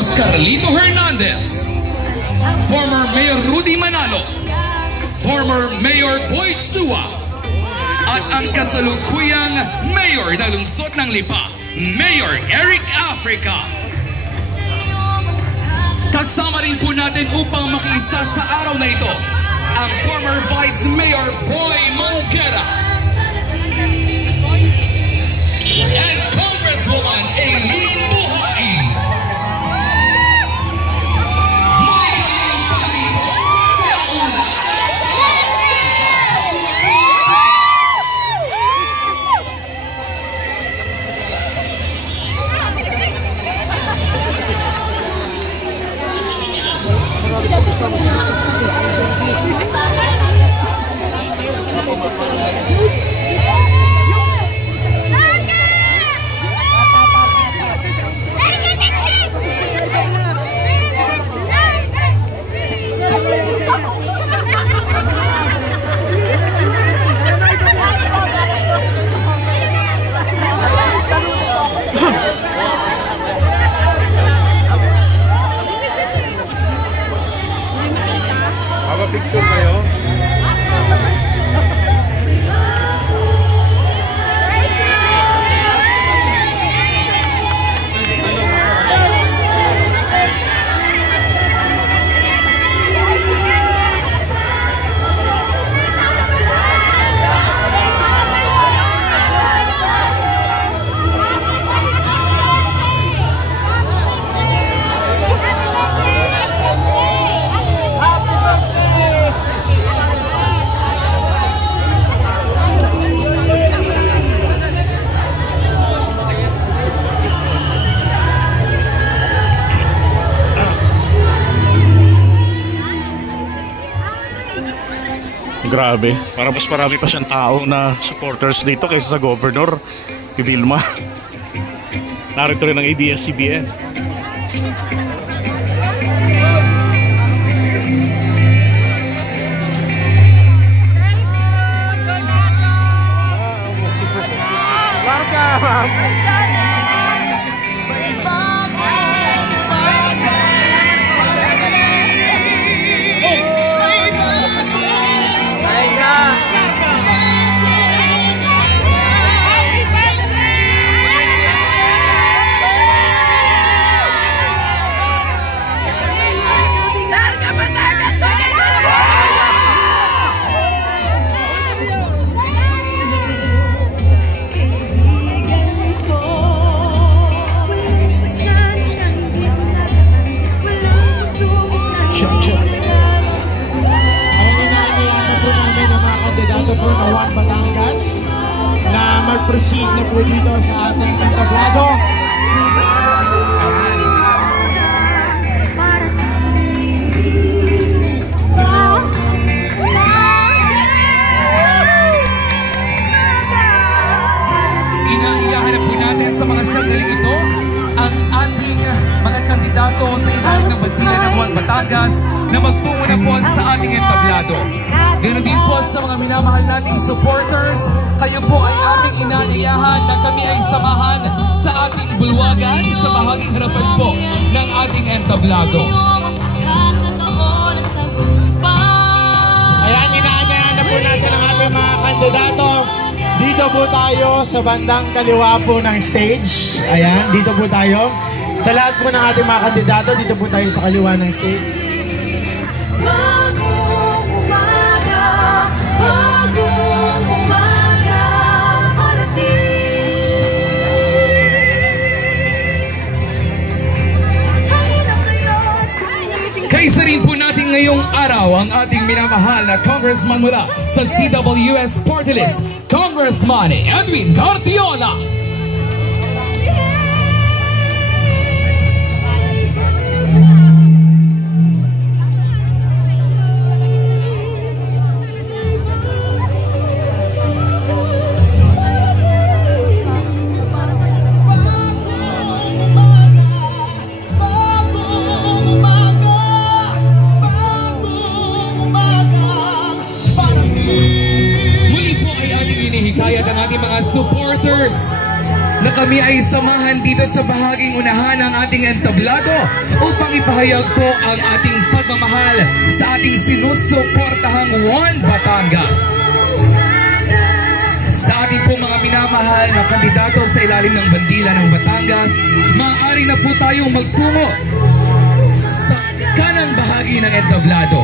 Boss Carlito Hernandez, former Mayor Rudy Manalo, former Mayor Boy Chua, at ang kasalukuyang Mayor ng lungsod ng Lipa, Mayor Eric Africa. Kasama rin po natin upang makiisa sa araw na ito ang former Vice Mayor Boy Mongera and Congresswoman Eileen Buhain. Picture kayo. Grabe, para mas marami pa siyang tao na supporters dito kaysa sa Governor Vilma. Narito rin ang ABS-CBN. Batangas na mag-proceed na po dito sa ating entablado. Inaiyahan na po natin sa mga sandaling ito ang ating mga kandidato sa ilalim ng bandila ng Buwan Batangas na magtungo na po sa ating entablado. Ganoon din po sa mga minamahal nating supporters, kayo po ay aming inaayahan na kami ay samahan sa ating bulwagan sa bahaging harapan po ng ating entablado. Ayan, inaayahan na po natin ang ating mga kandidato. Dito po tayo sa bandang kaliwa po ng stage. Ayan, dito po tayo. Sa lahat po ng ating mga kandidato, dito po tayo sa kaliwa ng stage. Kaisa rin po natin ngayong araw ang ating minamahal na congressman mula sa CWS Party List, Congressman Edwin Gartiola. Supporters na kami ay samahan dito sa bahaging unahan ng ating entablado upang ipahayag po ang ating pagmamahal sa ating sinusuportahang One Batangas. Sa ating po mga minamahal na kandidato sa ilalim ng bandila ng Batangas, maaari na po tayong magtungo sa kanang bahagi ng entablado.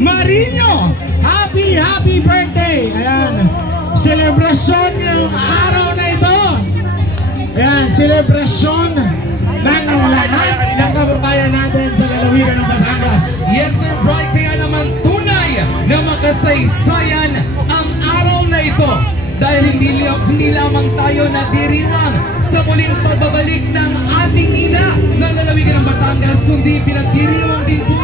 Marino, happy birthday! Ayan, selebrasyon ng araw na ito. Ayan, selebrasyon ng lahat ng kababayan natin sa lalawigan ng Batangas. Yes, Sir Bright, kaya naman tunay na makasaysayan ang araw na ito dahil hindi lamang tayo nadiriwang sa muling pagbabalik ng ating ina ng lalawigan ng Batangas, kundi pinagdiriwang din po